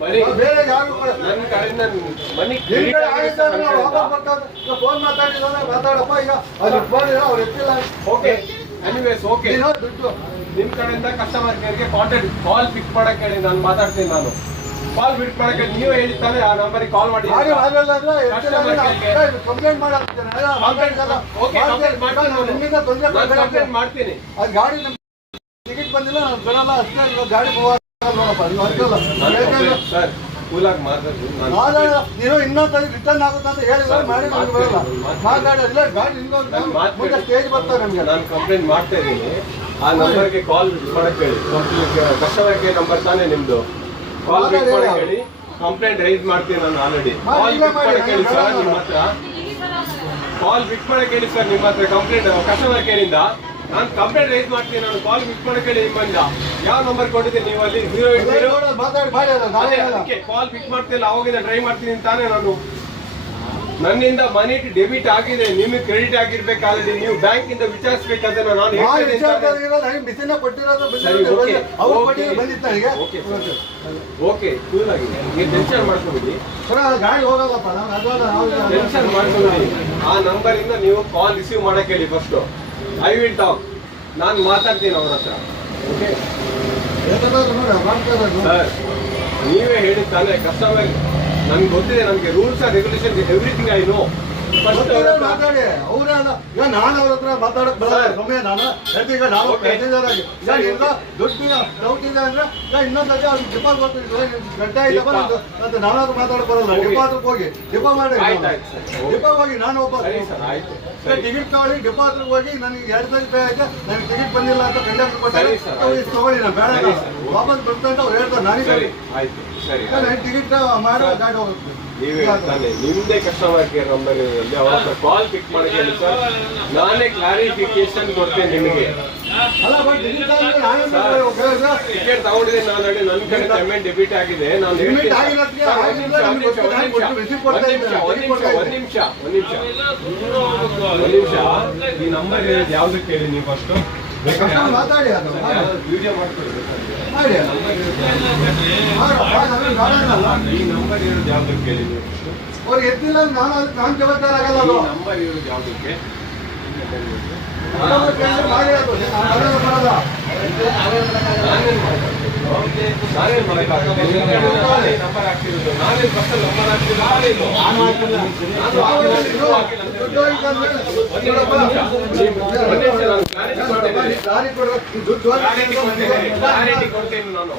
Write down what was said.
ಬೇರೆ ಯಾರು ನನ್ನ ಕಡೆಯಿಂದ ಮನಿ ಫೋನ್ ಮಾತಾಡಪ್ಪ ಈಗ ಅದು ಫೋನ್ ಅವ್ರು ಎತ್ತಿಲ್ಲ. ಓಕೆ ಎನಿವೇಸ್ ಓಕೆ ದುಡ್ಡು ನಿಮ್ ಕಡೆಯಿಂದ ಕಸ್ಟಮರ್ ಕೇರ್ಗೆ ಕಾಲ್ ಪಿಕ್ ಮಾಡಕ್ಕೆ ಹೇಳಿ ನಾನು ಮಾತಾಡ್ತೀನಿ. ನಾನು ಕಾಲ್ ಪಿಕ್ ಮಾಡಕ್ಕೆ ನೀವು ಹೇಳಿದ್ದಾನೆ ಆ ನಂಬರಿಗೆ ಕಾಲ್ ಮಾಡಿ ಕಂಪ್ಲೇಂಟ್ ಮಾಡ್ತೀನಿ. ಅದು ಗಾಡಿ ಟಿಕೆಟ್ ಬಂದಿಲ್ಲ ನಾನು ಬರಲ್ಲ ಅಷ್ಟೇ. ಗಾಡಿ ಸರ್ ಕೂಲಾಗಿ ನೀನು ಇನ್ನೊಂದು ರಿಟರ್ನ್ ಆಗುತ್ತೆ ಅಂತ ಹೇಳಿದ್ರೆ ಮಾಡಿ ಬರಲ್ಲ. ಮಾತಾಡಿಲ್ಲ ಗಾಡಿ ಮುಂದೆ ಸ್ಟೇಜ್ ಬರ್ತಾರೆ ನಮ್ಗೆ. ನಾನು ಕಂಪ್ಲೇಂಟ್ ಮಾಡ್ತಾ ಇದ್ದೀನಿ. ಆ ನಂಬರ್ಗೆ ಕಾಲ್ ಮಾಡಕ್ಕೆ ಹೇಳಿ. ಕಸ್ಟಮರ್ ಕೇರ್ ನಂಬರ್ ತಾನೇ ನಿಮ್ದು. ಕಾಲ್ ಮಾಡಕ್ಕೆ ಹೇಳಿ. ಕಂಪ್ಲೇಂಟ್ ರೈಸ್ ಮಾಡ್ತೀನಿ ನಾನು ಆಲ್ರೆಡಿ. ಕಾಲ್ ಪಿಕ್ ಮಾಡಕ್ಕೆ ಹೇಳಿ ಸರ್ ನಿಮ್ಮ ಹತ್ರ. ಕಾಲ್ ಪಿಕ್ ಮಾಡಕ್ಕೆ ಹೇಳಿ ಸರ್ ನಿಮ್ಮ ಹತ್ರ ಕಂಪ್ಲೇಂಟ್ ಕಸ್ಟಮರ್ ಕೇರಿಂದ ನಾನು ಕಂಪ್ಲೇಂಟ್ ರೈಸ್ ಮಾಡ್ತೀನಿ. ನಾನು ಕಾಲ್ ಪಿಕ್ ಮಾಡಕ್ಕೆ ಹೇಳಿ ನಿಮ್ಮಿಂದ. ಯಾವ ನಂಬರ್ ಕೊಟ್ಟಿದ್ದೀನಿ ನೀವು ಅಲ್ಲಿ 080 ಕಾಲ್ ಪಿಕ್ ಮಾಡ್ತಿಲ್ಲ. ಅವಾಗಿಂದ ಟ್ರೈ ಮಾಡ್ತೀನಿ ತಾನೇ ನಾನು. ನನ್ನಿಂದ ಮನಿ ಡೆಬಿಟ್ ಆಗಿದೆ, ನಿಮಗೆ ಕ್ರೆಡಿಟ್ ಆಗಿರ್ಬೇಕು ಆಲ್ರೆಡಿ. ನೀವು ಬ್ಯಾಂಕ್ ಇಂದ ವಿಚಾರಿಸಬೇಕಾದ್ರೆ ನಾನು ಓಕೆ ಕೂಲ್ ಆಗಿದೆ. ನೀವು ಟೆನ್ಷನ್ ಮಾಡ್ಕೊಬಿಡಿ, ಟೆನ್ಷನ್ ಮಾಡ್ಕೊಬಿಡಿ. ಆ ನಂಬರ್ ಇಂದ ನೀವು ಕಾಲ್ ರಿಸೀವ್ ಮಾಡಕ್ಕೆ ಹೇಳಿ ಫಸ್ಟ್. I will talk. ನಾನು ಮಾತಾಡ್ತೀನಿ ಅವ್ರ ಹತ್ರ. ಓಕೆ ಸರ್ ನೀವೇ ಹೇಳಿದ್ದಾನೆ ಕಸ್ಟಮರ್. ನನ್ಗೆ ಗೊತ್ತಿದೆ, ನನಗೆ rules and regulation everything I know. ಮಾತಾಡಿ ಅವ್ರ ನಾನು ಅವ್ರ ಹತ್ರ ಮಾತಾಡಕ್ ಬರಲ್ಲ. ಸುಮ್ಮನೆ ನಾನು ಈಗ ನಾವು ಎಲ್ಲ ದುಡ್ಡು ಡೌಟ್ ಇದೆ ಅಂದ್ರೆ ಇನ್ನೊಂದ್ಸತಿ ಅವ್ರಿಗೆ ಡಿಪೋ ಗಂಟೆ ಇಲ್ಲ ಅಂತ ನಾನಾದ್ರೂ ಮಾತಾಡಕ್ ಬರಲ್ಲ. ಡಿಪೋ ಹತ್ರಕ್ಕೆ ಹೋಗಿ ಡಿಪೋ ಮಾಡಿ ಡಿಪೋ ಹೋಗಿ ನಾನು ಒಬ್ಬ ಟಿಕೆಟ್ ತಗೊಳ್ಳಿ. ಡಿಪೋ ಹತ್ರಕ್ಕೆ ಹೋಗಿ ನನಗೆ 2,000 ರೂಪಾಯಿ ಆಯ್ತು, ನನಗೆ ಟಿಕೆಟ್ ಬಂದಿಲ್ಲ ಅಂತ ಕಂಡಕ್ಟರ್ ಕೊಟ್ಟಾರೆ. ತಗೊಳ್ಳಿ ನಾನು ಬೇಡ ವಾಪಸ್ ಬರ್ತಂತ ಅವ್ರು ಹೇಳ್ತಾರೆ. ನನಗೆ ಟಿಕೆಟ್ ಮಾಡೋ ಗಾಡಿ ಹೋಗುತ್ತೆ. ನೀವೇ ತಾನೆ ನಿಮ್ದೇ ಕಸ್ಟಮರ್ ಕೇರ್ ನಂಬರ್ ಇರೋದ್ರಲ್ಲಿ ಅವ್ರ ಹತ್ರ ಕಾಲ್ ಪಿಕ್ ಮಾಡಿ ಹೇಳಿ ಸರ್. ನಾನೇ ಕ್ಲಾರಿಫಿಕೇಶನ್ ಕೊಡ್ತೇನೆ ನಿಮಗೆ. ಟಿಕೆಟ್ ತಗೊಂಡಿದ್ದೀನಿ ನಾನು. ನನ್ನ ಕಡೆ ಪೇಮೆಂಟ್ ಡೆಬಿಟ್ ಆಗಿದೆ. ನಾನು ಒಂದ್ ನಿಮಿಷ ಈ ನಂಬರ್ ಯಾವ್ದಕ್ಕೆ ಹೇಳಿ ನೀವು ಫಸ್ಟ್ ಮಾತಾಡಿ. ವಿಡಿಯೋ ಮಾಡ್ಕೊಳ್ಳಿ. ಈ ನಂಬರ್ ಇರೋದು ಯಾವ್ದಕ್ಕೆ ಹೇಳಿ ನೀವು ಅವ್ರಿಗೆ ಎತ್ತಿಲ್ಲ. ನಾನು ಜವಾಬ್ದಾರ ಆಗಲ್ಲ. ನಂಬರ್ ಇರೋದು ಯಾವ್ದಕ್ಕೆ ನಂಬರ್ ಆಗ್ತಿರೋದು ನಾನೇ ಫಸ್ಟ್ ನಂಬರ್ ಆಗ್ತಿರೋದು. ಕ್ಲಾರಿಟಿ ಕೊಡ್ತೇನೆ ನಾನು.